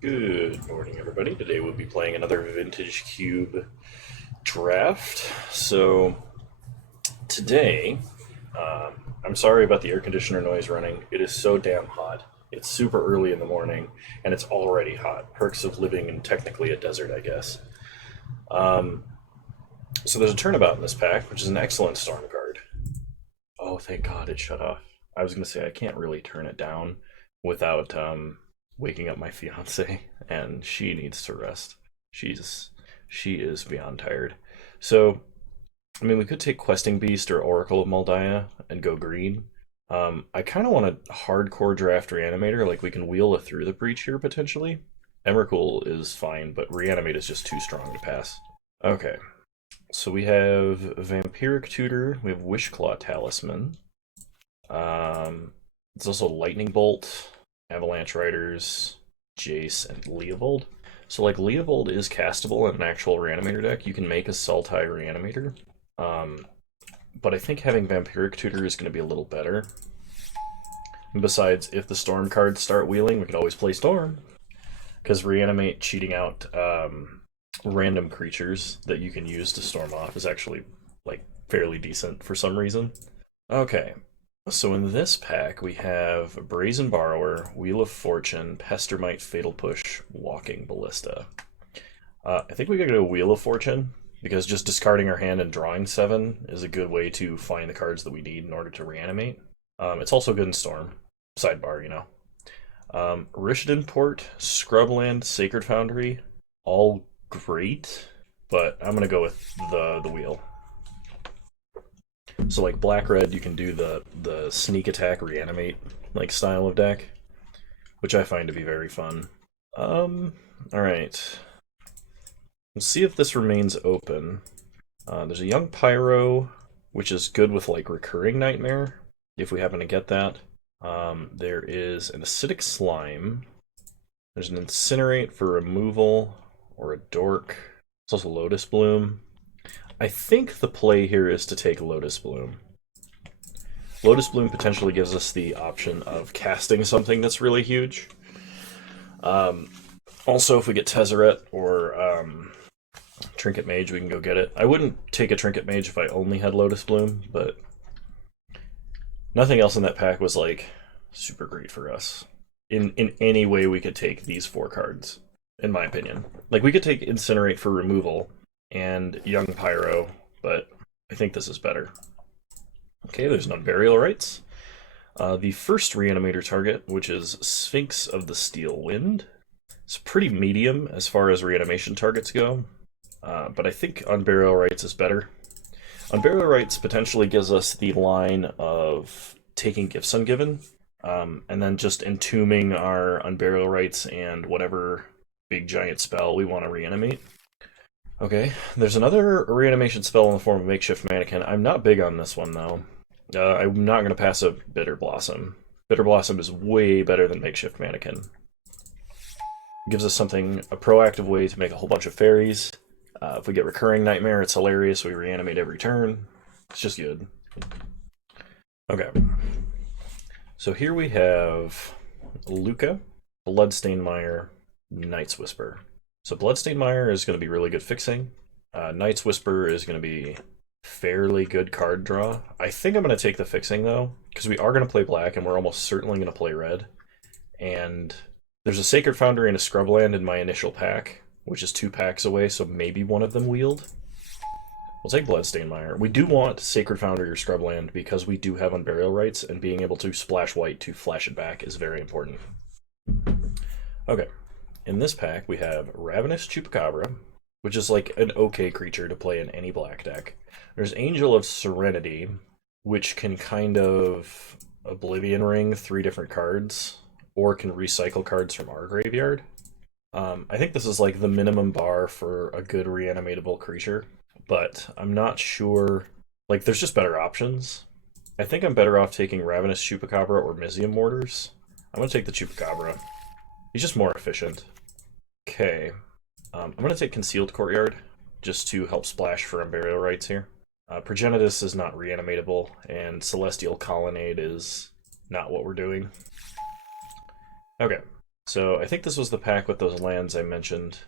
Good morning, everybody. Today we'll be playing another Vintage Cube draft. So, today, I'm sorry about the air conditioner noise running. It is so damn hot. It's super early in the morning, and it's already hot. Perks of living in technically a desert, I guess. Um, so, there's a turnabout in this pack, which is an excellent storm card. Oh, thank God it shut off. I was going to say, I can't really turn it down without waking up my fiance, and she needs to rest. She is beyond tired. So, I mean, we could take Questing Beast or Oracle of Moldiah and go green. I kind of want a hardcore draft Reanimator, like we can wheel it through the breach here potentially. Emrakul is fine, but Reanimate is just too strong to pass. Okay, so we have Vampiric Tutor, we have Wishclaw Talisman. It's also Lightning Bolt, Avalanche Riders, Jace, and Leovold. So, like, Leovold is castable in an actual Reanimator deck. You can make a Sultai Reanimator. But I think having Vampiric Tutor is going to be a little better. And besides, if the Storm cards start wheeling, we can always play Storm. Because Reanimate cheating out random creatures that you can use to Storm off is actually, like, fairly decent for some reason. Okay, so in this pack, we have Brazen Borrower, Wheel of Fortune, Pestermite, Fatal Push, Walking Ballista. I think we gotta go Wheel of Fortune, because just discarding our hand and drawing 7 is a good way to find the cards that we need in order to reanimate. It's also good in Storm. Sidebar, you know. Rishadan Port, Scrubland, Sacred Foundry, all great, but I'm gonna go with the wheel. So like black-red, you can do the sneak attack reanimate like style of deck, which I find to be very fun. Alright. We'll see if this remains open. There's a Young Pyro, which is good with like Recurring Nightmare, if we happen to get that. There is an Acidic Slime. There's an Incinerate for removal, or a Dork. There's also Lotus Bloom. I think the play here is to take Lotus Bloom. Lotus Bloom potentially gives us the option of casting something that's really huge. Also, if we get Tezzeret or Trinket Mage, we can go get it. I wouldn't take a Trinket Mage if I only had Lotus Bloom, but nothing else in that pack was like super great for us. In any way we could take these 4 cards, in my opinion. Like, we could take Incinerate for removal and Young Pyro, but I think this is better. Okay, there's an Unburial Rites. The first Reanimator target, which is Sphinx of the Steel Wind. It's pretty medium as far as reanimation targets go, but I think Unburial Rites is better. Unburial Rites potentially gives us the line of taking Gifts Ungiven, and then just entombing our Unburial Rites and whatever big giant spell we want to reanimate. Okay, there's another reanimation spell in the form of Makeshift Mannequin. I'm not big on this one, though. I'm not going to pass up Bitter Blossom. Bitter Blossom is way better than Makeshift Mannequin. It gives us something, a proactive way to make a whole bunch of fairies. If we get Recurring Nightmare, it's hilarious. We reanimate every turn. It's just good. Okay. So here we have Luca, Bloodstained Mire, Night's Whisper. So Bloodstained Mire is going to be really good fixing. Night's Whisper is going to be fairly good card draw. I think I'm going to take the fixing, though, because we are going to play black, and we're almost certainly going to play red. And there's a Sacred Foundry and a Scrubland in my initial pack, which is 2 packs away, so maybe one of them wheeled. We'll take Bloodstained Mire. We do want Sacred Foundry or Scrubland because we do have Unburial Rites, and being able to splash white to flash it back is very important. Okay. In this pack, we have Ravenous Chupacabra, which is like an okay creature to play in any black deck. There's Angel of Serenity, which can kind of Oblivion Ring 3 different cards, or can recycle cards from our graveyard. I think this is like the minimum bar for a good reanimatable creature, but I'm not sure. Like, there's just better options. I think I'm better off taking Ravenous Chupacabra or Mizium Mortars. I'm going to take the Chupacabra. He's just more efficient. Okay. I'm going to take Concealed Courtyard, just to help splash for Unburial Rites here. Progenitus is not reanimatable, and Celestial Colonnade is not what we're doing. Okay, So I think this was the pack with those lands I mentioned.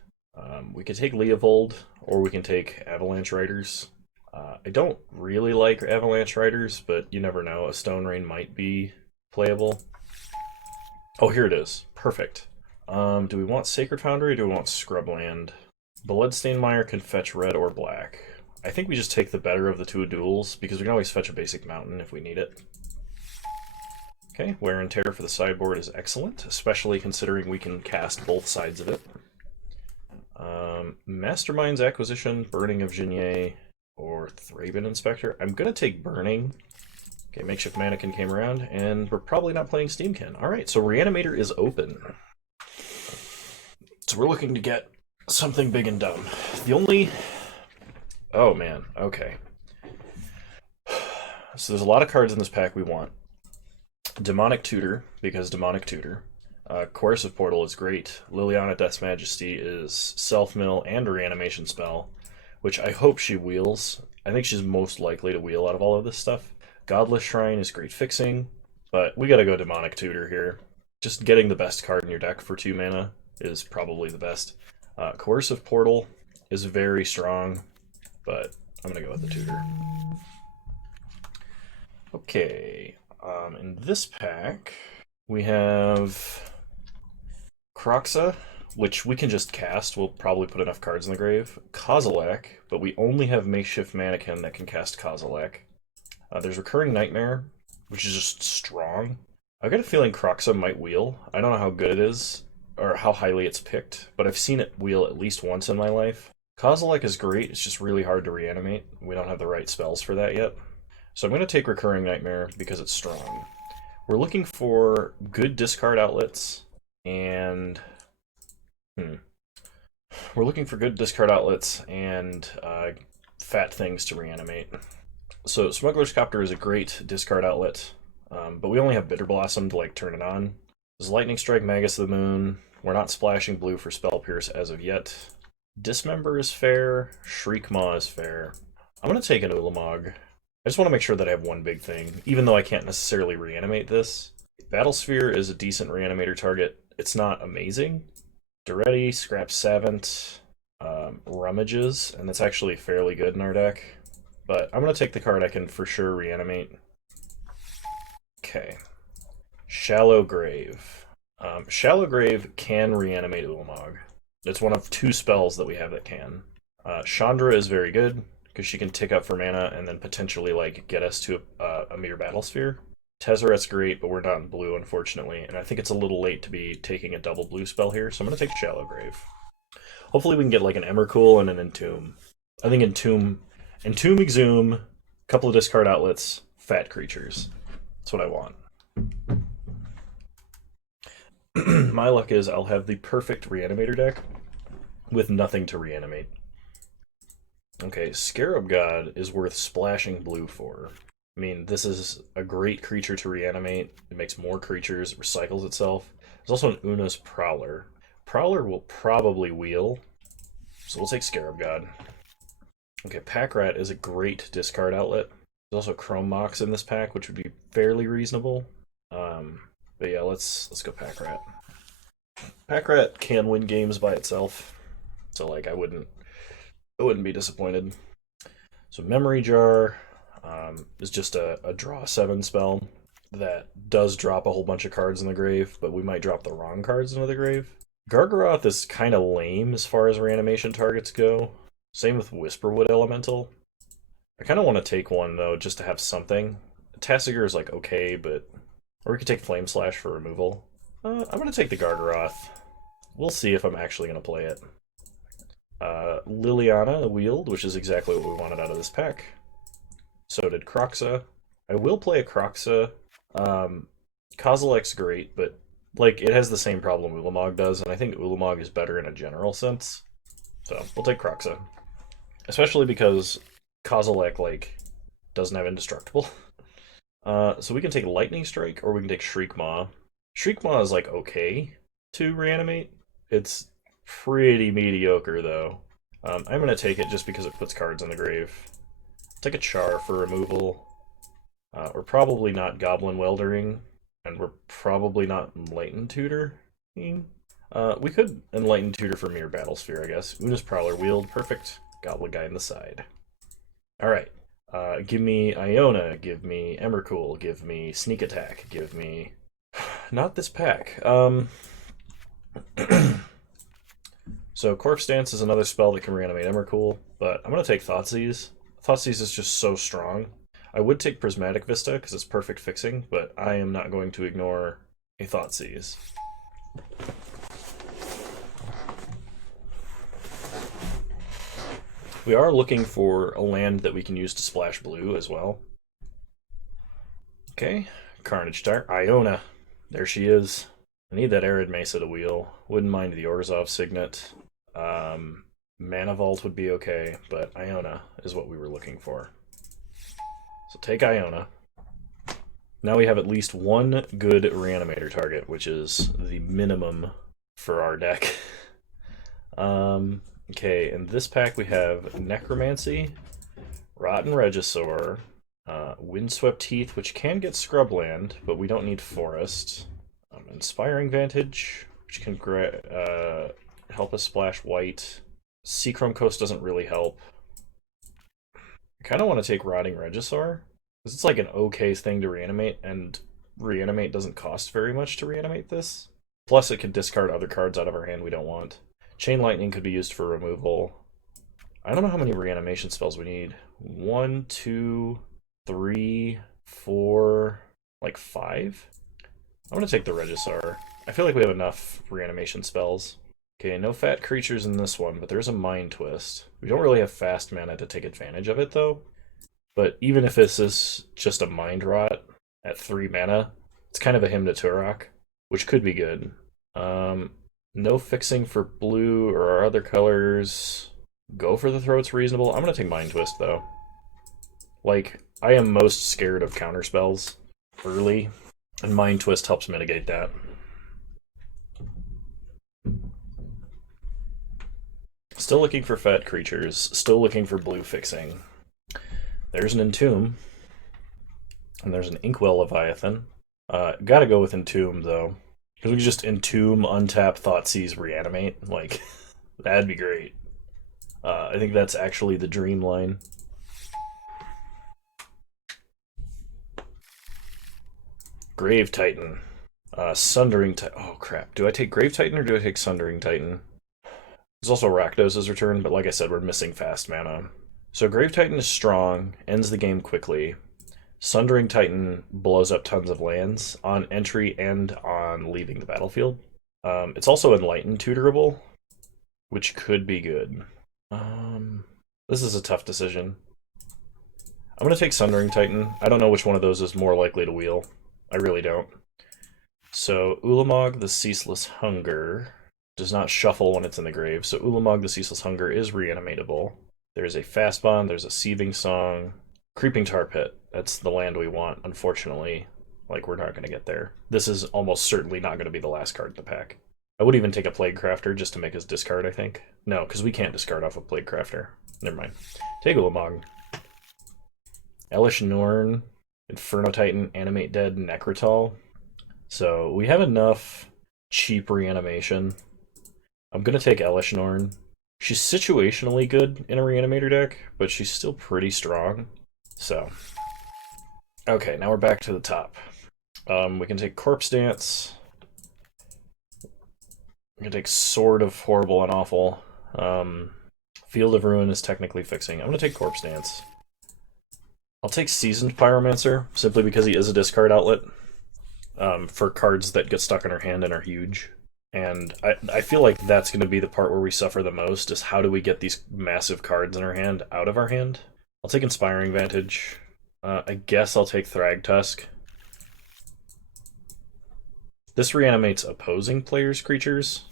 We could take Leovold, or we can take Avalanche Riders. I don't really like Avalanche Riders, but you never know. A Stone Rain might be playable. Oh, here it is. Perfect. Do we want Sacred Foundry or do we want Scrubland? Bloodstained Mire can fetch red or black. I think we just take the better of the two duels, because we can always fetch a basic mountain if we need it. Okay, Wear and Tear for the sideboard is excellent, especially considering we can cast both sides of it. Mastermind's Acquisition, Burning of Jinier, or Thraben Inspector. I'm going to take Burning. Okay, Makeshift Mannequin came around, and we're probably not playing Steamkin. Alright, so Reanimator is open. So we're looking to get something big and dumb. The only... Oh man, okay. So there's a lot of cards in this pack we want. Demonic Tutor, because Demonic Tutor. Coercive Portal is great. Liliana Death's Majesty is self-mill and a reanimation spell, which I hope she wheels. I think she's most likely to wheel out of all of this stuff. Godless Shrine is great fixing, but we gotta go Demonic Tutor here. Just getting the best card in your deck for 2 mana is probably the best. Coercive Portal is very strong, but I'm gonna go with the Tutor. Okay, in this pack, we have Kroxa, which we can just cast. We'll probably put enough cards in the grave. Kozilek, but we only have Makeshift Mannequin that can cast Kozilek. There's Recurring Nightmare, which is just strong. I've got a feeling Kroxa might wheel. I don't know how good it is, or how highly it's picked, but I've seen it wheel at least once in my life. Kozilek is great, it's just really hard to reanimate. We don't have the right spells for that yet. So I'm going to take Recurring Nightmare because it's strong. We're looking for good discard outlets, and... We're looking for good discard outlets and fat things to reanimate. So Smuggler's Copter is a great discard outlet, but we only have Bitter Blossom to turn it on. There's Lightning Strike, Magus of the Moon. We're not splashing blue for Spell Pierce as of yet. Dismember is fair. Shriekmaw is fair. I'm going to take an Ulamog. I just want to make sure that I have one big thing, even though I can't necessarily reanimate this. Battlesphere is a decent reanimator target. It's not amazing. Duretti, Scrap Savant, Rummages, and that's actually fairly good in our deck. But I'm going to take the card I can for sure reanimate. Okay. Shallow Grave. Shallow Grave can reanimate Ulamog. It's one of 2 spells that we have that can. Chandra is very good, because she can tick up for mana and then potentially get us to a mere Battlesphere. Tezzeret's great, but we're not in blue, unfortunately, and I think it's a little late to be taking a double blue spell here, so I'm going to take Shallow Grave. Hopefully we can get an Emrakul and an Entomb. I think Entomb, Exhume, a couple of discard outlets, fat creatures. That's what I want. My luck is I'll have the perfect Reanimator deck with nothing to reanimate. Okay, Scarab God is worth splashing blue for. I mean, this is a great creature to reanimate. It makes more creatures, it recycles itself. There's also an Una's Prowler. Prowler will probably wheel, so we'll take Scarab God. Okay, Pack Rat is a great discard outlet. There's also Chrome Mox in this pack, which would be fairly reasonable. But yeah, let's go Pack Rat. Pack Rat can win games by itself, so I wouldn't be disappointed. So Memory Jar is just a draw 7 spell that does drop a whole bunch of cards in the grave, but we might drop the wrong cards into the grave. Gargaroth is kind of lame as far as reanimation targets go. Same with Whisperwood Elemental. I kind of want to take one, though, just to have something. Tassiger is okay, but... Or we could take Flame Slash for removal. I'm going to take the Gargaroth. We'll see if I'm actually going to play it. Liliana wheeled, which is exactly what we wanted out of this pack. So did Kroxa. I will play a Kroxa. Kozilek's great, but it has the same problem Ulamog does, and I think Ulamog is better in a general sense. So we'll take Kroxa. Especially because Kozilek doesn't have Indestructible. So we can take Lightning Strike, or we can take Shriekmaw. Shriekmaw is okay to reanimate. It's pretty mediocre, though. I'm going to take it just because it puts cards in the grave. Take a Char for removal. We're probably not Goblin Weldering, and we're probably not Latent Tutor. We could Enlighten Tutor for Mere Battlesphere, I guess. Una's Prowler wield, perfect. Goblin Guy in the side. Alright. Give me Iona, give me Emrakul, give me Sneak Attack, give me... Not this pack. So Corpse Dance is another spell that can reanimate Emrakul, but I'm going to take Thoughtseize. Thoughtseize is just so strong. I would take Prismatic Vista because it's perfect fixing, but I am not going to ignore a Thoughtseize. We are looking for a land that we can use to splash blue as well. Okay, Carnage Dart, Iona. There she is. I need that Arid Mesa to wheel. Wouldn't mind the Orzhov Signet. Mana Vault would be okay, but Iona is what we were looking for. So take Iona. Now we have at least one good Reanimator target, which is the minimum for our deck. Okay, in this pack we have Necromancy, Rotten Regisaur, Windswept Heath, which can get Scrubland, but we don't need Forest. Inspiring Vantage, which can help us splash white. Seachrome Coast doesn't really help. I kind of want to take Rotting Regisaur, because it's like an okay thing to reanimate, and reanimate doesn't cost very much to reanimate this. Plus it can discard other cards out of our hand we don't want. Chain Lightning could be used for removal. I don't know how many reanimation spells we need. 1, 2, 3, 4, like 5? I'm going to take the Regisaur. I feel like we have enough reanimation spells. Okay, no fat creatures in this one, but there's a Mind Twist. We don't really have fast mana to take advantage of it, though. But even if this is just a Mind Rot at 3 mana, it's kind of a Hymn to Turok, which could be good. No fixing for blue or our other colors. Go for the Throat's reasonable. I'm going to take Mind Twist, though. Like, I am most scared of counterspells early, and Mind Twist helps mitigate that. Still looking for fat creatures. Still looking for blue fixing. There's an Entomb. And there's an Inkwell Leviathan. Gotta go with Entomb, though. Because we could just Entomb, untap, Thoughtseize, reanimate. Like, that'd be great. I think that's actually the dream line. Grave Titan. Sundering Titan. Oh, crap. Do I take Grave Titan or do I take Sundering Titan? There's also Rakdos's return, but like I said, we're missing fast mana. So Grave Titan is strong, ends the game quickly. Sundering Titan blows up tons of lands on entry and on leaving the battlefield. It's also Enlightened Tutorable, which could be good. This is a tough decision. I'm going to take Sundering Titan. I don't know which one of those is more likely to wheel. I really don't. So Ulamog the Ceaseless Hunger does not shuffle when it's in the grave, so Ulamog the Ceaseless Hunger is reanimatable. There's a Fast Bond, there's a Seething Song. Creeping Tar Pit, that's the land we want, unfortunately. Like, we're not going to get there. This is almost certainly not going to be the last card in the pack. I would even take a Plague Crafter just to make us discard, I think. No, because we can't discard off a Plague Crafter. Never mind. Take Ulamog. Elish Norn, Inferno Titan, Animate Dead, Necrotal. So we have enough cheap reanimation. I'm going to take Elish Norn. She's situationally good in a Reanimator deck, but she's still pretty strong. So, okay, now we're back to the top. We can take Corpse Dance. We can take Sword of Horrible and Awful. Field of Ruin is technically fixing. I'm going to take Corpse Dance. I'll take Seasoned Pyromancer, simply because he is a discard outlet for cards that get stuck in our hand and are huge. And I feel like that's going to be the part where we suffer the most, is how do we get these massive cards in our hand out of our hand? I'll take Inspiring Vantage. I guess I'll take Thragtusk. This reanimates opposing players' creatures,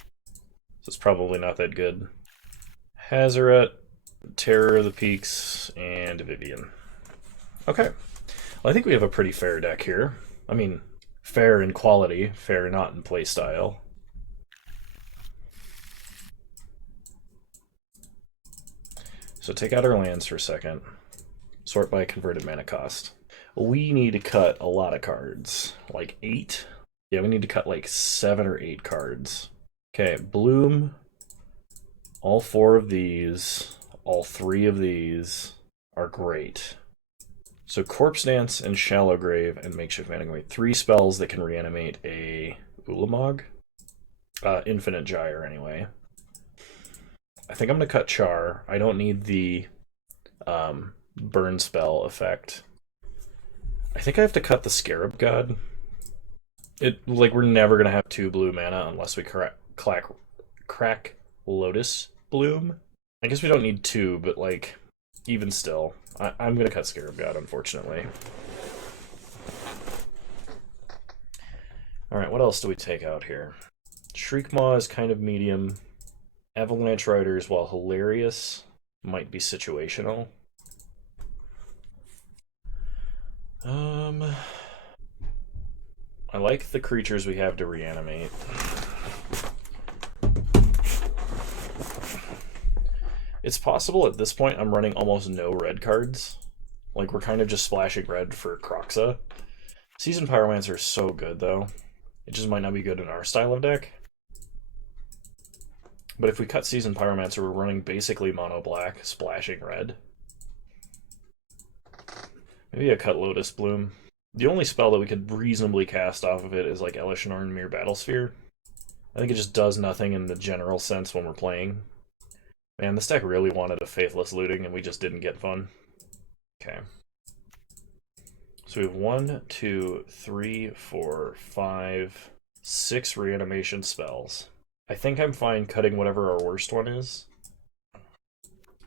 so it's probably not that good. Hazaret, Terror of the Peaks, and Vivian. Okay. Well, I think we have a pretty fair deck here. I mean, fair in quality, fair not in playstyle. So take out our lands for a second. Sort by converted mana cost. We need to cut a lot of cards, like 8. Yeah, we need to cut like 7 or 8 cards. Okay, Bloom. All 4 of these, all 3 of these are great. So Corpse Dance and Shallow Grave and Makeshift Mannequin. 3 spells that can reanimate a Ulamog. Infinite Gyre, anyway. I think I'm going to cut Char. I don't need the burn spell effect. I think I have to cut the Scarab God. We're never going to have 2 blue mana unless we crack Lotus Bloom. I guess we don't need 2, but like, even still, I'm going to cut Scarab God, unfortunately. Alright, what else do we take out here? Shriekmaw is kind of medium. Avalanche Riders, while hilarious, might be situational. I like the creatures we have to reanimate. It's possible at this point I'm running almost no red cards. Like, we're kind of just splashing red for Kroxa. Seasoned Pyromancer is so good, though. It just might not be good in our style of deck. But if we cut Seasoned Pyromancer, we're running basically mono black, splashing red. Maybe a cut Lotus Bloom. The only spell that we could reasonably cast off of it is like Elishanorn Mere Battlesphere. I think it just does nothing in the general sense when we're playing. Man, this deck really wanted a Faithless Looting, and we just didn't get fun. Okay. So we have 1, 2, 3, 4, 5, 6 reanimation spells. I think I'm fine cutting whatever our worst one is.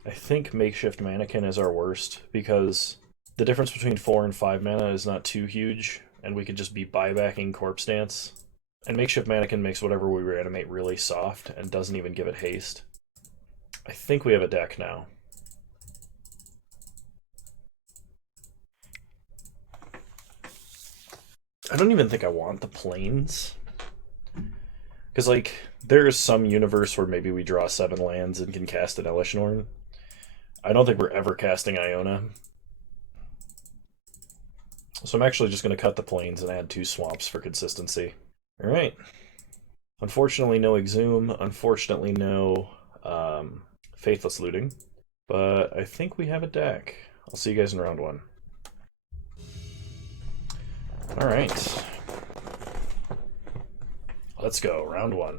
I think Makeshift Mannequin is our worst, because the difference between 4 and 5 mana is not too huge, and we could just be buybacking Corpse Dance. And Makeshift Mannequin makes whatever we reanimate really soft, and doesn't even give it haste. I think we have a deck now. I don't even think I want the planes. Because, like, there is some universe where maybe we draw 7 lands and can cast an Elishanorn. I don't think we're ever casting Iona. So I'm actually just going to cut the plains and add 2 swamps for consistency. Alright. Unfortunately, no Exhume. Unfortunately, no Faithless Looting. But I think we have a deck. I'll see you guys in round 1. Alright. Let's go. Round 1.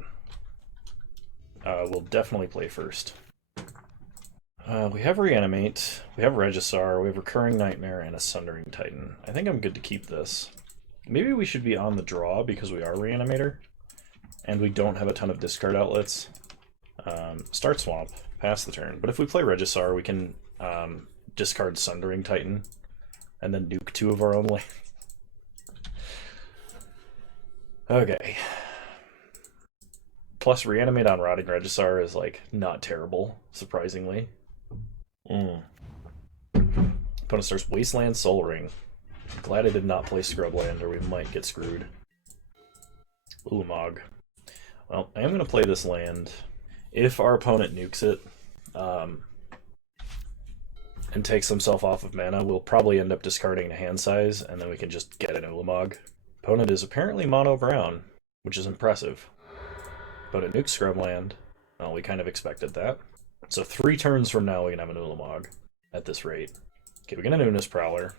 We'll definitely play first. We have Reanimate, we have Regisar, we have Recurring Nightmare, and a Sundering Titan. I think I'm good to keep this. Maybe we should be on the draw because we are Reanimator, and we don't have a ton of discard outlets. Start Swamp, pass the turn. But if we play Regisar, we can discard Sundering Titan, and then nuke 2 of our own land. Okay. Plus, Reanimate on Rotting Regisar is, like, not terrible, surprisingly. Opponent starts Wasteland Soul Ring. Glad I did not play Scrubland, or we might get screwed. Ulamog. Well, I am going to play this land. If our opponent nukes it, and takes himself off of mana, we'll probably end up discarding a hand size, and then we can just get an Ulamog. Opponent is apparently mono brown, which is impressive. Opponent nukes Scrubland. Well, we kind of expected that. So 3 turns from now we can have an Ulamog at this rate. Okay, we get an Unis Prowler.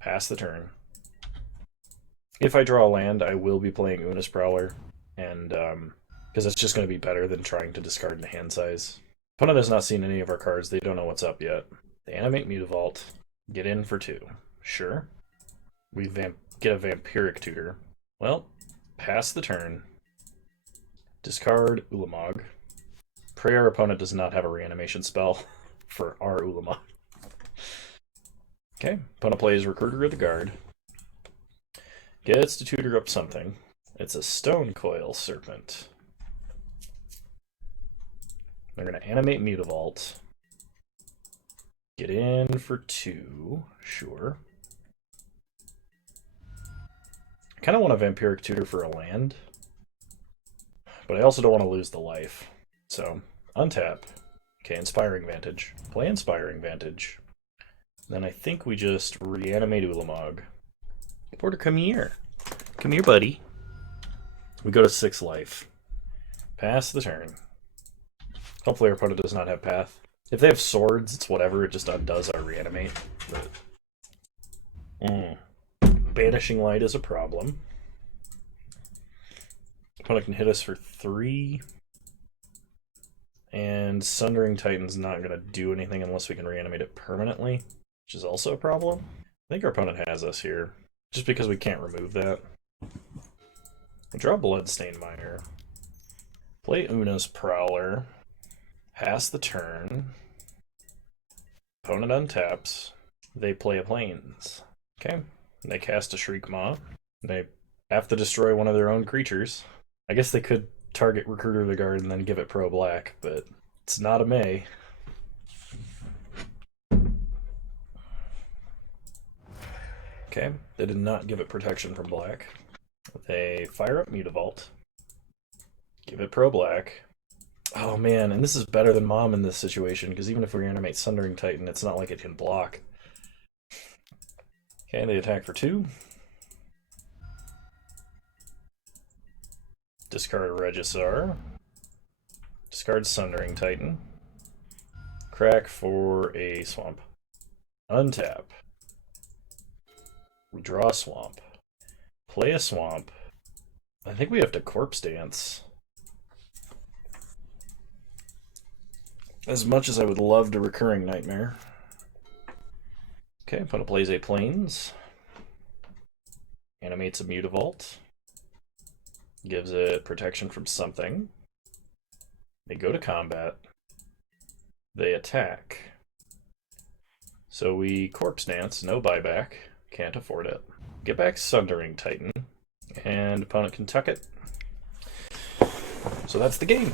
Pass the turn. If I draw a land, I will be playing Unis Prowler, and because it's just going to be better than trying to discard in hand size. Opponent has not seen any of our cards. They don't know what's up yet. They animate Mutavault. Get in for 2. Sure. We get a Vampiric Tutor. Well, pass the turn. Discard Ulamog. Pray our opponent does not have a reanimation spell for our Ulamog. Okay, opponent plays Recruiter of the Guard. Gets to tutor up something. It's a Stone Coil Serpent. They're going to animate Mutavault. Get in for 2. Sure. I kind of want a Vampiric Tutor for a land, but I also don't want to lose the life. So, untap. Okay, Inspiring Vantage. Play Inspiring Vantage. Then I think we just reanimate Ulamog. Porter, come here. Come here, buddy. We go to 6 life. Pass the turn. Hopefully our opponent does not have path. If they have swords, it's whatever. It just undoes our reanimate. But... Banishing Light is a problem. Opponent can hit us for 3. And Sundering Titan's not going to do anything unless we can reanimate it permanently, which is also a problem. I think our opponent has us here, just because we can't remove that. We draw Bloodstained Mire. Play Una's Prowler. Pass the turn. Opponent untaps. They play a Plains. Okay. They cast a Shriek Maw. They have to destroy one of their own creatures. I guess they could target Recruiter of the Guard and then give it Pro Black, but it's not a May. Okay, they did not give it protection from black. They fire up Mutavault. Give it Pro Black. Oh man, and this is better than Mom in this situation, because even if we reanimate Sundering Titan, it's not like it can block. Okay, they attack for 2. Discard Regisar. Discard Sundering Titan. Crack for a Swamp. Untap. We draw a Swamp. Play a Swamp. I think we have to Corpse Dance. As much as I would love to Recurring Nightmare. Okay, opponent plays a Plains. Animates a Mutavault. Gives it protection from something. They go to combat. They attack. So we Corpse Dance, no buyback. Can't afford it. Get back Sundering Titan. And opponent can tuck it. So that's the game.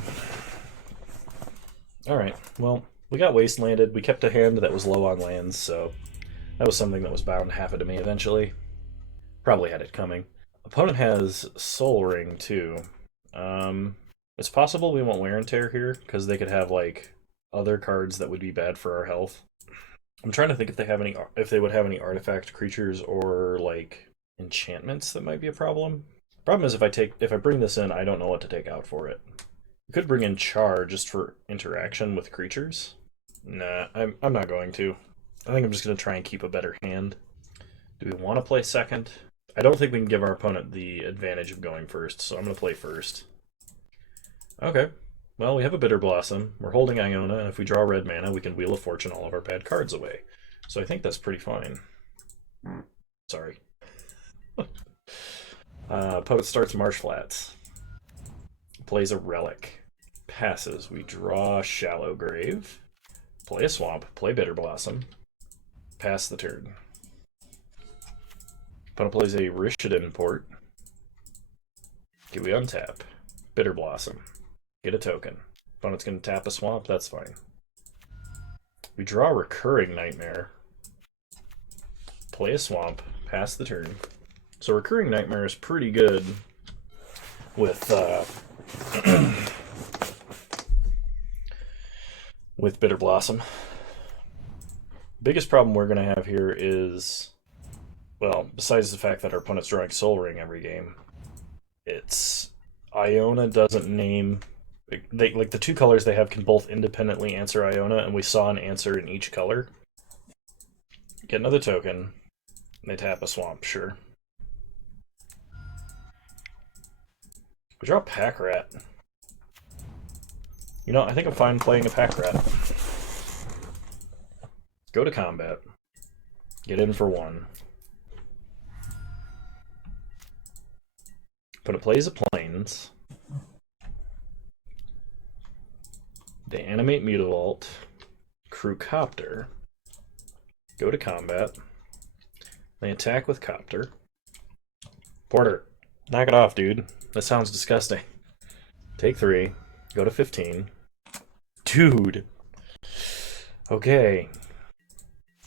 Alright, well, we got Wastelanded. We kept a hand that was low on lands, so that was something that was bound to happen to me eventually. Probably had it coming. Opponent has Soul Ring, too. It's possible we won't Wear and Tear here, because they could have, like, other cards that would be bad for our health. I'm trying to think if they would have any artifact creatures or, like, enchantments that might be a problem. Problem is, if I bring this in, I don't know what to take out for it. We could bring in Char just for interaction with creatures. Nah, I'm not going to. I think I'm just going to try and keep a better hand. Do we want to play second? I don't think we can give our opponent the advantage of going first, so I'm going to play first. Okay. Well, we have a Bitter Blossom. We're holding Iona, and if we draw red mana, we can Wheel of Fortune all of our bad cards away. So I think that's pretty fine. Sorry. Opponent starts Marsh Flats. Plays a Relic. Passes. We draw Shallow Grave. Play a Swamp. Play Bitter Blossom. Pass the turn. Opponent plays a Rishadan Port. Okay, we untap. Bitter Blossom. Get a token. Opponent's going to tap a Swamp. That's fine. We draw Recurring Nightmare. Play a Swamp. Pass the turn. So Recurring Nightmare is pretty good with with Bitter Blossom. Biggest problem we're going to have here is, well, besides the fact that our opponent's drawing Soul Ring every game, it's Iona doesn't name... like the 2 colors they have can both independently answer Iona, and we saw an answer in each color. Get another token. They tap a Swamp, sure. We draw Pack Rat. You know, I think I'm fine playing a Pack Rat. Go to combat. Get in for 1. Opponent plays a Plains. They animate Mutavault. Crew Copter. Go to combat. They attack with Copter. Porter, knock it off, dude. That sounds disgusting. Take 3. Go to 15. Dude. Okay.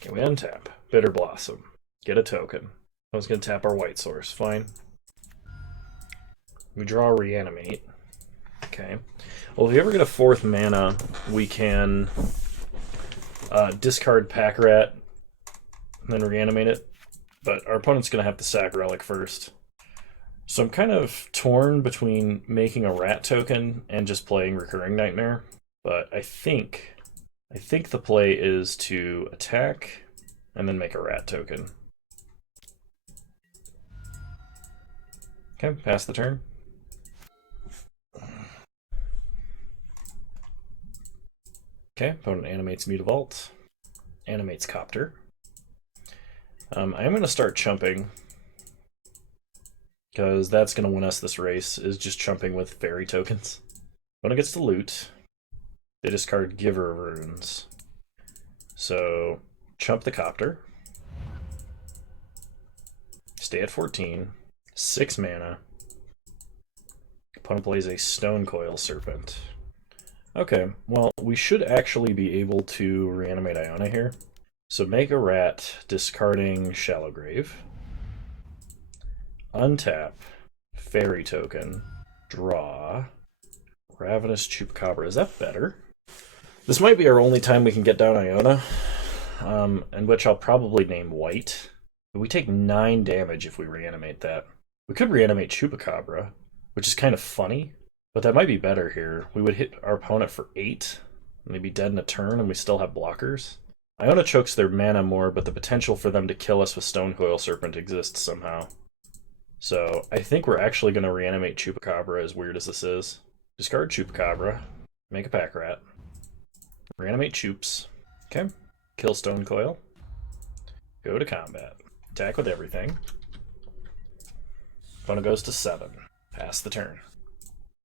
Okay, we untap. Bitter Blossom. Get a token. I was going to tap our white source. Fine. We draw Reanimate. Okay. Well, if we ever get a 4th mana, we can discard Pack Rat and then reanimate it. But our opponent's going to have to sack Relic first. So I'm kind of torn between making a rat token and just playing Recurring Nightmare, but I think the play is to attack and then make a rat token. Okay, pass the turn. Okay, opponent animates Mutavault, animates Copter. I am going to start chumping, because that's going to win us this race, is just chumping with fairy tokens. Opponent gets to loot. They discard Giver runes. So, chump the Copter. Stay at 14. 6 mana. Opponent plays a Stone Coil Serpent. Okay, well, we should actually be able to reanimate Iona here. So make a rat, discarding Shallow Grave. Untap, Fairy Token, draw, Ravenous Chupacabra. Is that better? This might be our only time we can get down Iona, and which I'll probably name White. But we take 9 damage if we reanimate that. We could reanimate Chupacabra, which is kind of funny, but that might be better here. We would hit our opponent for 8, and they'd be dead in a turn, and we still have blockers. Iona chokes their mana more, but the potential for them to kill us with Stonecoil Serpent exists somehow. So I think we're actually going to reanimate Chupacabra, as weird as this is. Discard Chupacabra, make a pack rat. Reanimate Chups. Okay. Kill Stonecoil. Go to combat. Attack with everything. Opponent goes to 7. Pass the turn.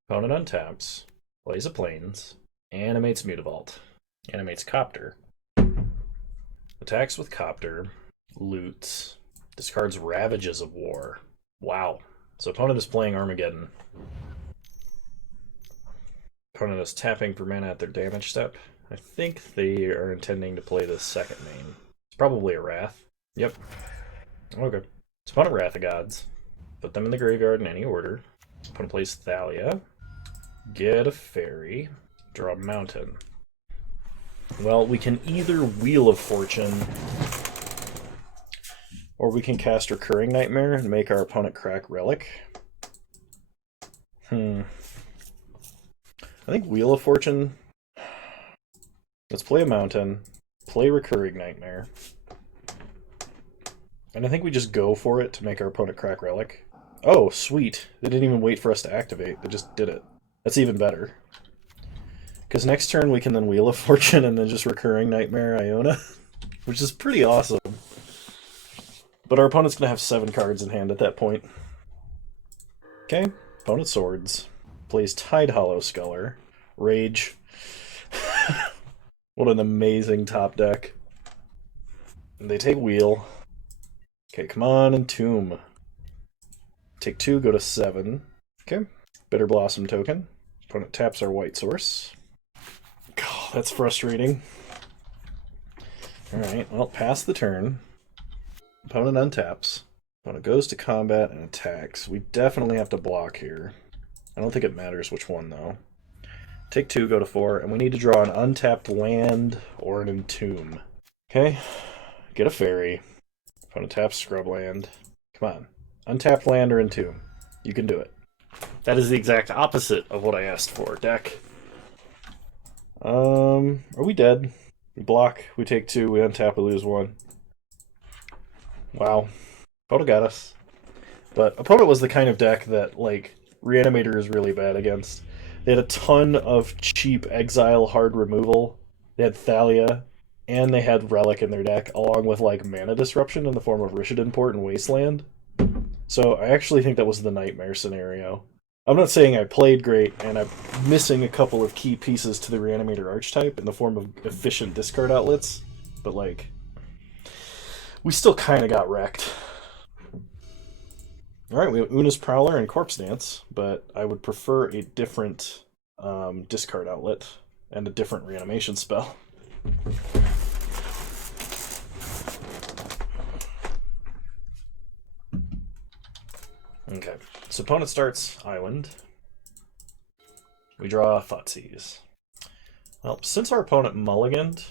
Opponent untaps. Plays a Plains. Animates Mutavault. Animates Copter. Attacks with Copter. Loots. Discards Ravages of War. Wow. So opponent is playing Armageddon. Opponent is tapping for mana at their damage step. I think they are intending to play the second main. It's probably a Wrath. Yep. Okay. So opponent Wrath of Gods. Put them in the graveyard in any order. Opponent plays Thalia. Get a fairy. Draw a mountain. Well, we can either Wheel of Fortune, or we can cast Recurring Nightmare and make our opponent crack Relic. I think Wheel of Fortune. Let's play a mountain, play Recurring Nightmare, and I think we just go for it to make our opponent crack Relic. Oh, sweet. They didn't even wait for us to activate. They just did it. That's even better. Because next turn we can then Wheel of Fortune and then just Recurring Nightmare Iona, which is pretty awesome. But our opponent's going to have 7 cards in hand at that point. Okay, opponent Swords. Plays Tide Hollow Sculler. Rage. What an amazing top deck. And they take Wheel. Okay, come on, and Tomb. Take 2, go to 7. Okay, Bitter Blossom token. Opponent taps our white source. God, that's frustrating. Alright, well, pass the turn. Opponent untaps. Opponent goes to combat and attacks. We definitely have to block here. I don't think it matters which one, though. Take 2, go to 4, and we need to draw an untapped land or an entomb. Okay, get a fairy. Opponent taps scrubland. Come on. Untapped land or entomb. You can do it. That is the exact opposite of what I asked for, deck. Are we dead? We block, we take 2, we untap, we lose 1. Wow. Opponent got us. But opponent was the kind of deck that, like, Reanimator is really bad against. They had a ton of cheap exile hard removal. They had Thalia, and they had Relic in their deck, along with, like, mana disruption in the form of Rishadan Port and Wasteland. So I actually think that was the nightmare scenario. I'm not saying I played great, and I'm missing a couple of key pieces to the Reanimator archetype in the form of efficient discard outlets, but, like, we still kind of got wrecked. Alright, we have Una's Prowler and Corpse Dance, but I would prefer a different discard outlet and a different reanimation spell. Okay, so opponent starts Island. We draw Thoughtseize. Well, since our opponent mulliganed,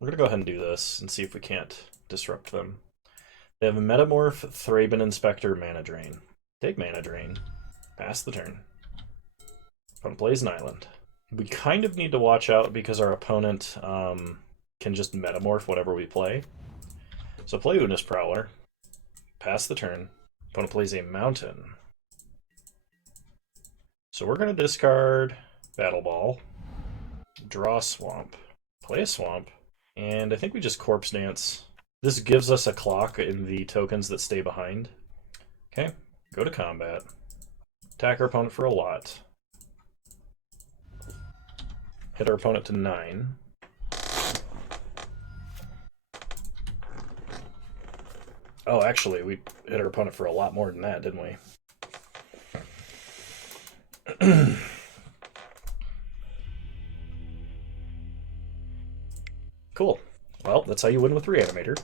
we're going to go ahead and do this and see if we can't disrupt them. They have a Metamorph, Thraben Inspector, Mana Drain. Take mana drain. Pass the turn. Opponent plays an island. We kind of need to watch out because our opponent can just metamorph whatever we play. So play Unis Prowler. Pass the turn. Opponent plays a mountain. So we're going to discard Battle Ball, draw a swamp, play a swamp, and I think we just Corpse Dance. This gives us a clock in the tokens that stay behind. Okay, go to combat. Attack our opponent for a lot. Hit our opponent to 9. Oh, actually, we hit our opponent for a lot more than that, didn't we? Cool. Well, that's how you win with Reanimator.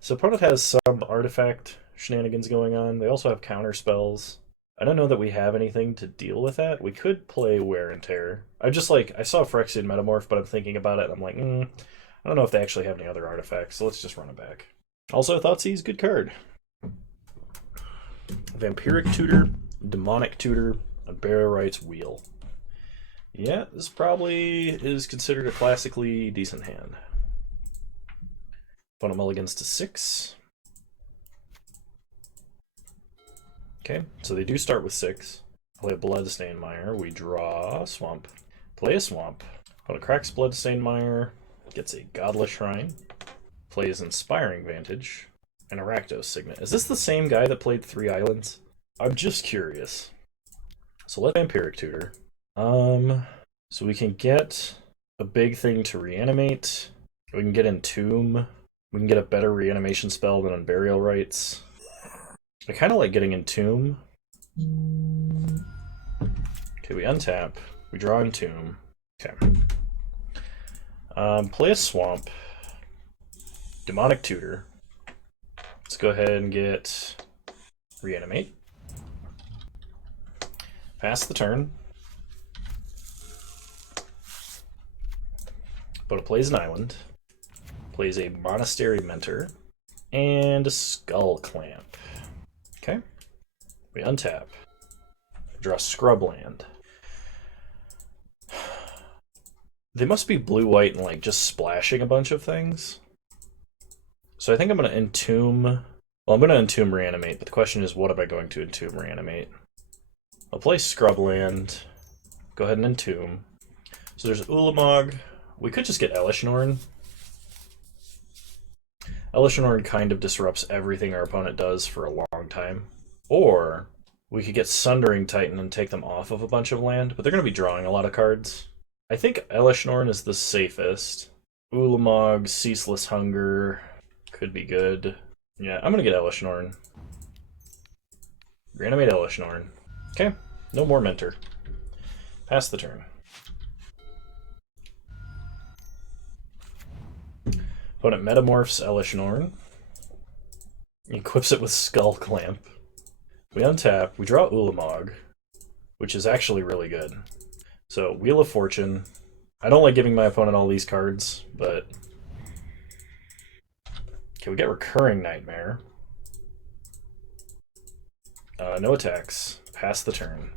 So opponent has some artifact shenanigans going on. They also have counter spells. I don't know that we have anything to deal with that. We could play Wear and Tear. I saw Phyrexian Metamorph, but I'm thinking about it, and I'm like, I don't know if they actually have any other artifacts, so let's just run it back. Also, Thoughtseize, good card. Vampiric Tutor, Demonic Tutor, and Burial Rites Wheel. Yeah, this probably is considered a classically decent hand. Opponent mulligans to 6. Okay, so they do start with 6. Play a Bloodstained Mire. We draw a swamp. Play a swamp. Opponent cracks Bloodstained Mire. Gets a Godless Shrine. Plays Inspiring Vantage. And a Rakdos Signet. Is this the same guy that played 3 islands? I'm just curious. So let Vampiric Tutor. So we can get a big thing to reanimate. We can get Entomb. We can get a better reanimation spell than on Burial Rites. I kind of like getting Entomb. Okay, we untap. We draw Entomb. Okay. Play a Swamp. Demonic Tutor. Let's go ahead and get Reanimate. Pass the turn. But it plays an island. Plays a Monastery Mentor. And a Skull Clamp. Okay. We untap. Draw Scrubland. They must be blue-white and like just splashing a bunch of things. So I think I'm going to Entomb... Well, I'm going to Entomb Reanimate, but the question is, what am I going to Entomb Reanimate? I'll play Scrubland. Go ahead and Entomb. So there's Ulamog. We could just get Elishnorn. Elishnorn kind of disrupts everything our opponent does for a long time. Or we could get Sundering Titan and take them off of a bunch of land, but they're going to be drawing a lot of cards. I think Elishnorn is the safest. Ulamog, Ceaseless Hunger could be good. Yeah, I'm going to get Elishnorn. Reanimate Elishnorn. Okay, no more Mentor. Pass the turn. Opponent metamorphs Elishnorn. Equips it with Skull Clamp. We untap, we draw Ulamog, which is actually really good. So, Wheel of Fortune. I don't like giving my opponent all these cards, but... Okay, we get Recurring Nightmare. No attacks. Pass the turn.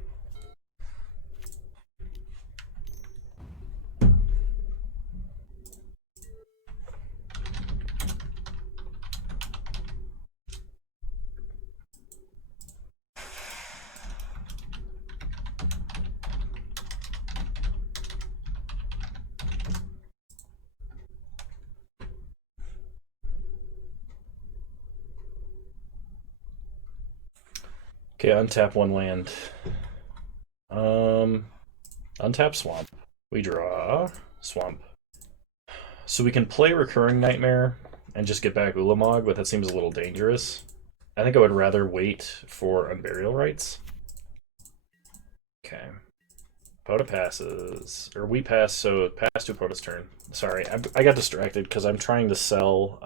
Okay, untap 1 land. Untap Swamp. We draw Swamp. So we can play Recurring Nightmare and just get back Ulamog, but that seems a little dangerous. I think I would rather wait for Unburial Rites. Okay. Opponent passes. Or we pass, so pass to opponent's turn. Sorry, I got distracted because I'm trying to sell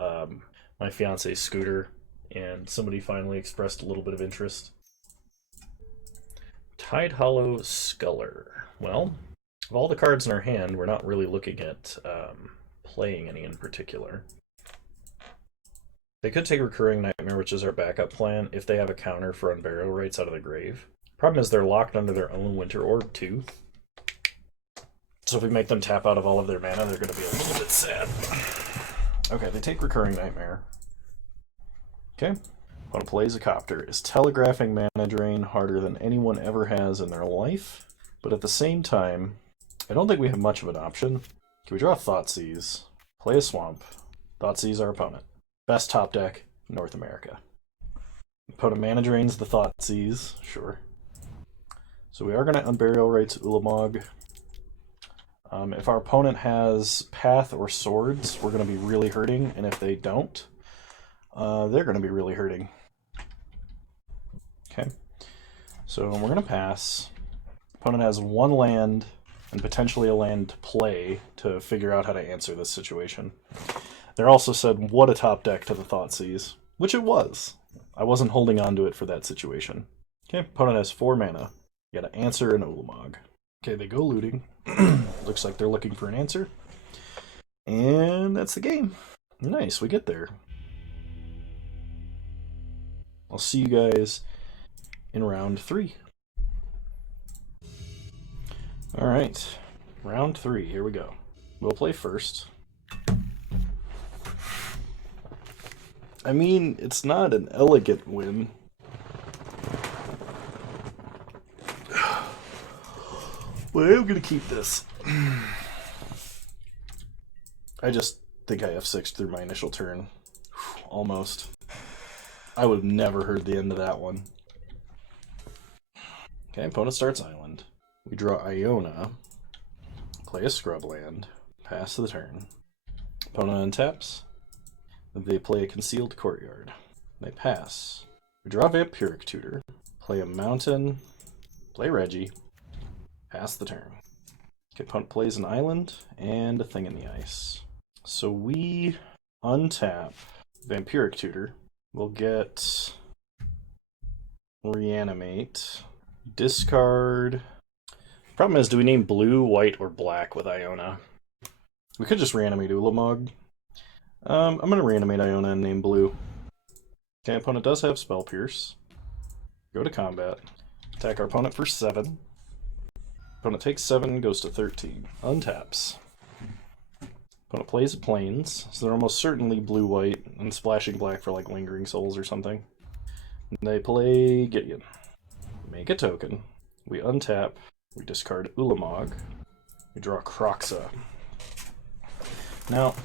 my fiance's scooter, and somebody finally expressed a little bit of interest. Tide Hollow Sculler. Well, of all the cards in our hand, we're not really looking at playing any in particular. They could take Recurring Nightmare, which is our backup plan, if they have a counter for Unburial Rites out of the grave. Problem is they're locked under their own Winter Orb, too. So if we make them tap out of all of their mana, they're going to be a little bit sad. Okay, they take Recurring Nightmare. Okay. Opponent plays a Copter. Is telegraphing mana drain harder than anyone ever has in their life? But at the same time, I don't think we have much of an option. Can we draw Thoughtseize? Play a Swamp. Thoughtseize our opponent. Best top deck, North America. Opponent mana drains the Thoughtseize, sure. So we are going to Unburial Rites Ulamog. If our opponent has Path or Swords, we're going to be really hurting, and if they don't, they're going to be really hurting. Okay, so we're going to pass. Opponent has one land and potentially a land to play to figure out how to answer this situation. They're also said, what a top deck to the Thoughtseize, which it was. I wasn't holding on to it for that situation. Okay, opponent has 4 mana. You gotta answer an Ulamog. Okay, they go looting. Looks like they're looking for an answer. And that's the game. Nice, we get there. I'll see you guys in round 3. Alright, round 3, here we go. We'll play first. I mean, it's not an elegant win. But I'm gonna keep this. I just think I F6 through my initial turn. Almost. I would have never heard the end of that one. Okay, opponent starts Island. We draw Iona. Play a Scrubland. Pass the turn. Opponent untaps. They play a Concealed Courtyard. They pass. We draw Vampiric Tutor. Play a Mountain. Play Reggie. Pass the turn. Okay, opponent plays an Island and a Thing in the Ice. So we untap Vampiric Tutor. We'll get Reanimate. Discard. Problem is, do we name blue, white, or black with Iona? We could just reanimate Ulamog. I'm going to reanimate Iona and name blue. Okay, opponent does have Spell Pierce. Go to combat. Attack our opponent for 7. Opponent takes 7, goes to 13. Untaps. Opponent plays Plains, so they're almost certainly blue-white, and splashing black for like Lingering Souls or something. They play Gideon. Make a token. We untap. We discard Ulamog. We draw Kroxa. Now,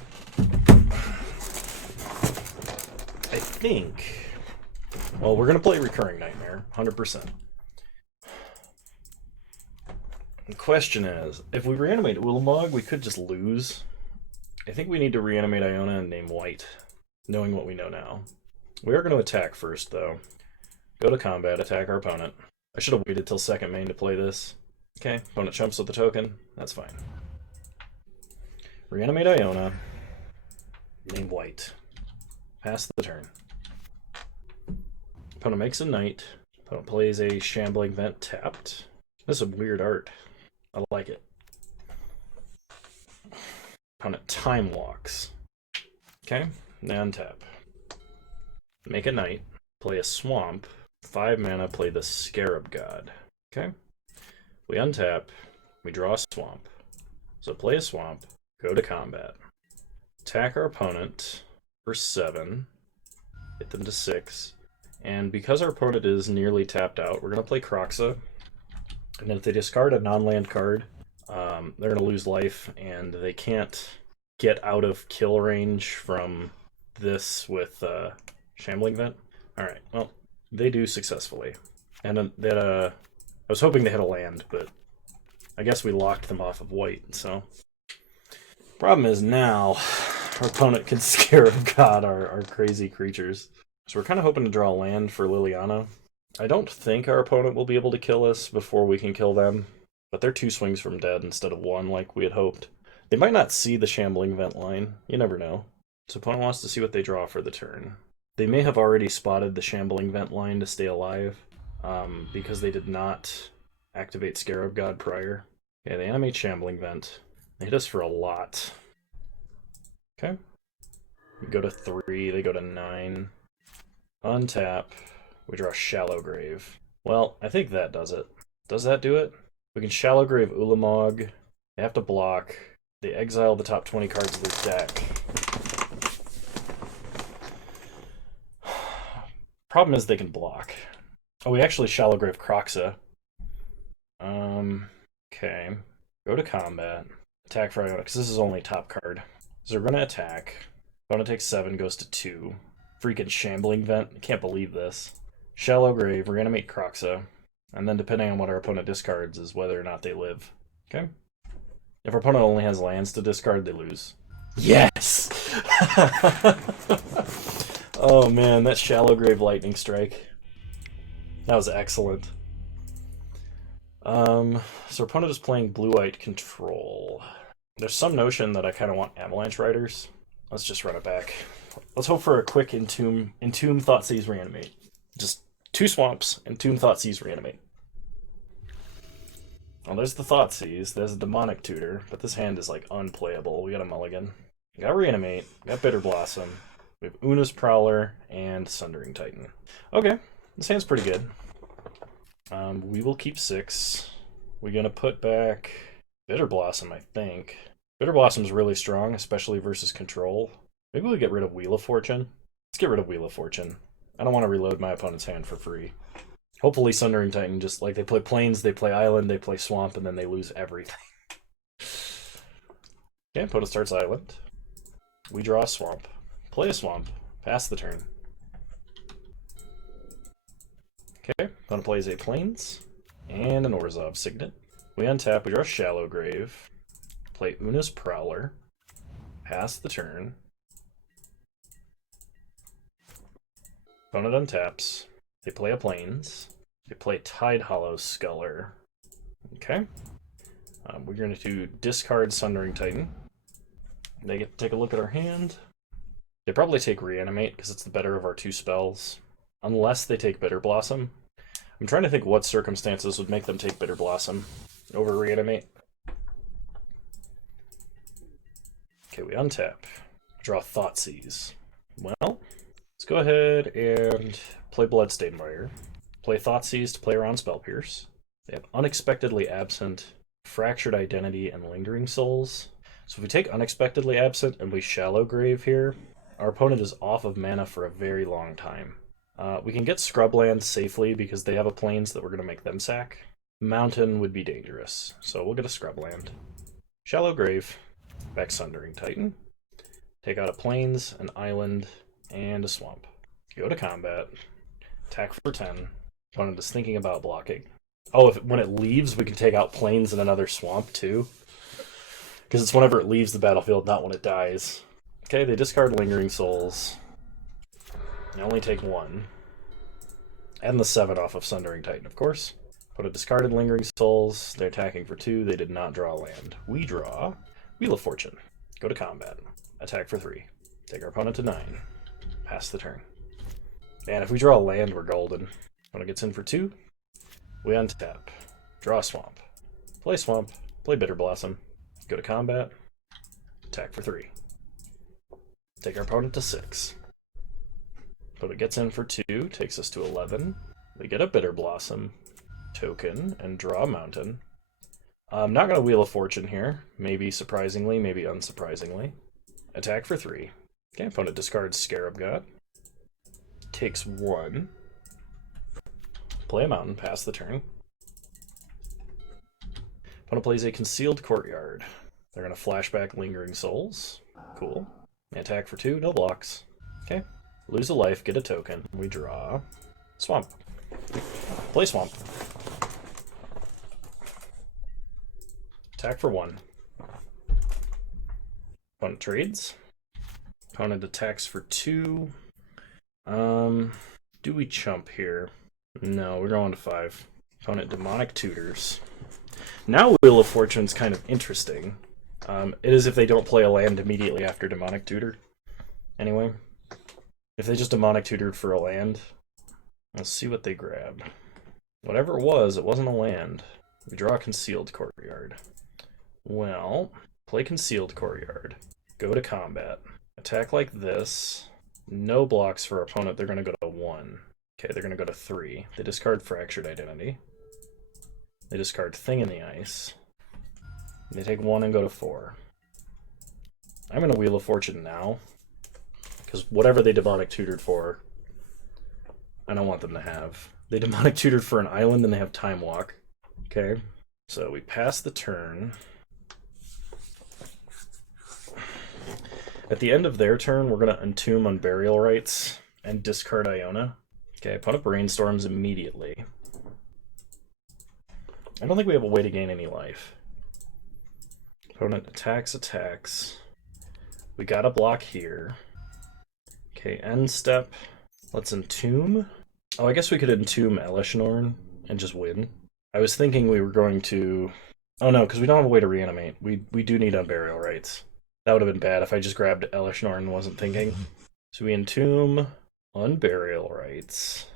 I think... Well, we're going to play Recurring Nightmare, 100%. The question is, if we reanimate Ulamog, we could just lose. I think we need to reanimate Iona and name white, knowing what we know now. We are going to attack first, though. Go to combat, attack our opponent. I should have waited till second main to play this. Okay, opponent chumps with the token. That's fine. Reanimate Iona. Name white. Pass the turn. Opponent makes a knight. Opponent plays a Shambling Vent tapped. This is some weird art. I like it. Opponent time walks. Okay, now untap. Make a knight. Play a swamp. 5 mana, play the Scarab God. Okay. We untap. We draw a swamp. So play a swamp. Go to combat. Attack our opponent for 7. Hit them to 6. And because our opponent is nearly tapped out, we're going to play Kroxa. And then if they discard a non-land card, they're going to lose life, and they can't get out of kill range from this with Shambling Vent. Alright, well, they do successfully. And I was hoping they had a land, but I guess we locked them off of white, so... Problem is now, our opponent can Scarab God our crazy creatures. So we're kind of hoping to draw land for Liliana. I don't think our opponent will be able to kill us before we can kill them, but they're 2 swings from dead instead of 1 like we had hoped. They might not see the Shambling Vent line, you never know. So opponent wants to see what they draw for the turn. They may have already spotted the Shambling Vent line to stay alive, because they did not activate Scarab God prior. Okay, they animate Shambling Vent. They hit us for a lot. Okay. We go to 3, they go to 9. Untap. We draw Shallow Grave. Well, I think that does it. Does that do it? We can Shallow Grave Ulamog. They have to block. They exile the top 20 cards of their deck. Problem is they can block. Oh, we actually Shallow Grave Kroxa. Okay. Go to combat. Attack for Ionic, because this is only top card. So we're going to attack. Opponent takes 7, goes to 2. Freaking Shambling Vent. I can't believe this. Shallow Grave, Reanimate Kroxa. And then depending on what our opponent discards is whether or not they live. Okay? If our opponent only has lands to discard, they lose. Yes! Oh man, that Shallow Grave Lightning Strike. That was excellent. So our opponent is playing Blue-White Control. There's some notion that I kind of want Avalanche Riders. Let's just run it back. Let's hope for a quick Entomb Thoughtseize Reanimate. Just 2 swamps, Entomb Thoughtseize Reanimate. Well, there's the Thoughtseize, there's a Demonic Tutor, but this hand is like unplayable. We got a mulligan. We got Reanimate, we got Bitter Blossom, we have Una's Prowler, and Sundering Titan. Okay, this hand's pretty good. We will keep 6. We're gonna put back Bitter Blossom, I think. Bitter Blossom's really strong, especially versus control. Maybe we get rid of Wheel of Fortune. Let's get rid of Wheel of Fortune. I don't want to reload my opponent's hand for free. Hopefully Sundering Titan, just like they play Plains, they play Island, they play Swamp, and then they lose everything. Okay, opponent starts Island. We draw a Swamp. Play a Swamp. Pass the turn. Okay, opponent plays a Plains and an Orzhov Signet. We untap, we draw Shallow Grave. Play Una's Prowler. Pass the turn. Opponent untaps. They play a Plains. They play Tidehollow Sculler. Okay. We're going to discard Sundering Titan. They get to take a look at our hand. They probably take Reanimate because it's the better of our 2 spells. Unless they take Bitter Blossom. I'm trying to think what circumstances would make them take Bitter Blossom over Reanimate. Okay, we untap. Draw Thoughtseize. Well, let's go ahead and play Bloodstained Mire. Play Thoughtseize to play around Spell Pierce. They have Unexpectedly Absent, Fractured Identity, and Lingering Souls. So if we take Unexpectedly Absent and we Shallow Grave here, our opponent is off of mana for a very long time. We can get Scrubland safely because they have a Plains that we're going to make them sack. Mountain would be dangerous, so we'll get a Scrubland. Shallow Grave, back Sundering Titan. Take out a Plains, an Island, and a Swamp. Go to combat. Attack for 10. Opponent is thinking about blocking. Oh, when it leaves, we can take out Plains and another Swamp too. Because it's whenever it leaves the battlefield, not when it dies. Okay, they discard Lingering Souls. They only take 1. And the 7 off of Sundering Titan, of course. Put a discarded Lingering Souls. They're attacking for 2. They did not draw land. We draw Wheel of Fortune. Go to combat. Attack for 3. Take our opponent to 9. Pass the turn. And if we draw a land, we're golden. Opponent gets in for 2. We untap. Draw a Swamp. Play Swamp. Play Bitter Blossom. Go to combat. Attack for 3. Take our opponent to 6. Opponent gets in for 2, takes us to 11. We get a Bitter Blossom token and draw a Mountain. I'm not going to Wheel of Fortune here. Maybe surprisingly, maybe unsurprisingly. Attack for 3. Okay, opponent discards Scarab God. Takes 1. Play a Mountain, pass the turn. Opponent plays a Concealed Courtyard. They're going to flashback Lingering Souls. Cool. Attack for 2, no blocks. Okay. Lose a life, get a token. We draw Swamp. Play Swamp. Attack for 1. Opponent trades. Opponent attacks for 2. Do we chump here? No, we're going to 5. Opponent Demonic Tutors. Now Wheel of Fortune's kind of interesting. It is if they don't play a land immediately after Demonic Tutor. Anyway. If they just Demonic Tutored for a land, let's see what they grab. Whatever it wasn't a land. We draw a Concealed Courtyard. Well, play Concealed Courtyard. Go to combat. Attack like this. No blocks for our opponent. They're going to go to 1. Okay, they're going to go to 3. They discard Fractured Identity. They discard Thing in the Ice. They take 1 and go to 4. I'm going to Wheel of Fortune now. Because whatever they Demonic Tutored for, I don't want them to have. They Demonic Tutored for an island and they have Time Walk. Okay, so we pass the turn. At the end of their turn, we're going to Entomb on Burial Rites and discard Iona. Okay, opponent Brainstorms immediately. I don't think we have a way to gain any life. Opponent attacks. We got a block here. Okay, end step. Let's Entomb. Oh, I guess we could Entomb Elishnorn and just win. I was thinking we were going to... Oh no, because we don't have a way to reanimate. We do need Unburial Rites. That would have been bad if I just grabbed Elishnorn and wasn't thinking. So we Entomb, Unburial Rites,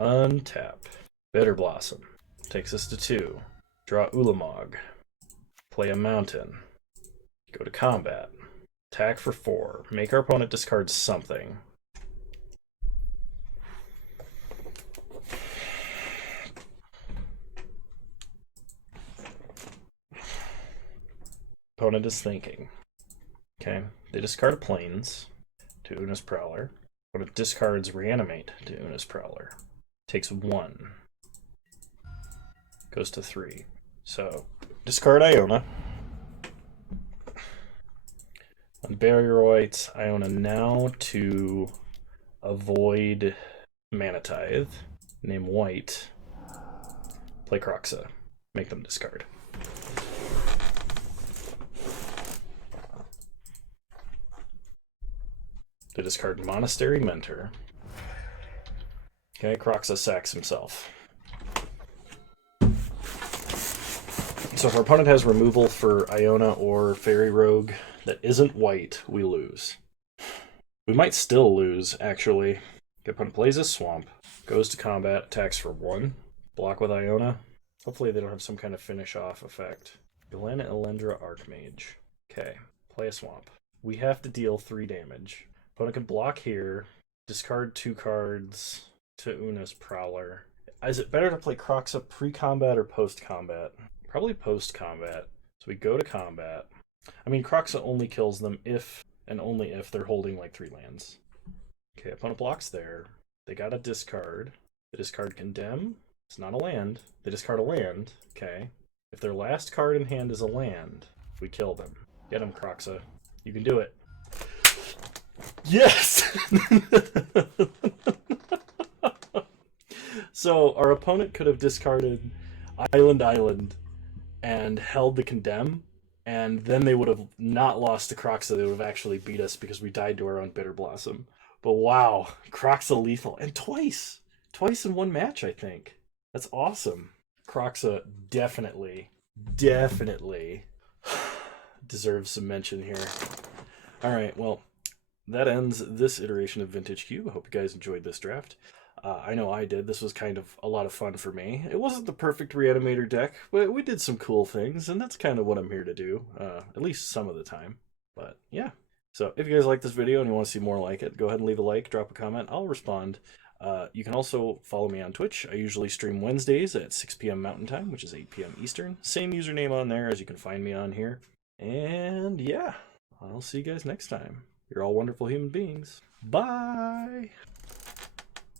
untap, Bitter Blossom. Takes us to 2. Draw Ulamog. Play a mountain. Go to combat. Attack for 4. Make our opponent discard something. Opponent is thinking. Okay, they discard a Plains to Una's Prowler. Opponent discards Reanimate to Una's Prowler. Takes 1. Goes to 3. So, discard Iona. On Burial Rites, Iona now to avoid Mana Tithe. Name white. Play Kroxa. Make them discard. They discard Monastery Mentor. Okay, Kroxa sacks himself. So if our opponent has removal for Iona or Fairy Rogue that isn't white, we lose. We might still lose, actually. Okay, opponent plays a Swamp, goes to combat, attacks for 1, block with Iona. Hopefully they don't have some kind of finish-off effect. Glen Elendra Archmage. Okay, play a Swamp. We have to deal 3 damage. Opponent can block here, discard 2 cards to Una's Prowler. Is it better to play Kroxa pre-combat or post-combat? Probably post-combat. So we go to combat. I mean, Kroxa only kills them if and only if they're holding like 3 lands. Okay, opponent blocks there. They got a discard. They discard Condemn. It's not a land. They discard a land. Okay. If their last card in hand is a land, we kill them. Get them, Kroxa. You can do it. Yes! So our opponent could have discarded Island and held the Condemn, and then they would have not lost to Kroxa. They would have actually beat us because we died to our own Bitter Blossom. But wow, Kroxa lethal. And twice in one match, I think. That's awesome. Kroxa definitely deserves some mention here. Alright, well, that ends this iteration of Vintage Cube. I hope you guys enjoyed this draft. I know I did. This was kind of a lot of fun for me. It wasn't the perfect Reanimator deck, but we did some cool things, and that's kind of what I'm here to do, at least some of the time. But yeah. So if you guys like this video and you want to see more like it, go ahead and leave a like, drop a comment. I'll respond. You can also follow me on Twitch. I usually stream Wednesdays at 6 p.m. Mountain Time, which is 8 p.m. Eastern. Same username on there as you can find me on here. And yeah, I'll see you guys next time. You're all wonderful human beings. Bye!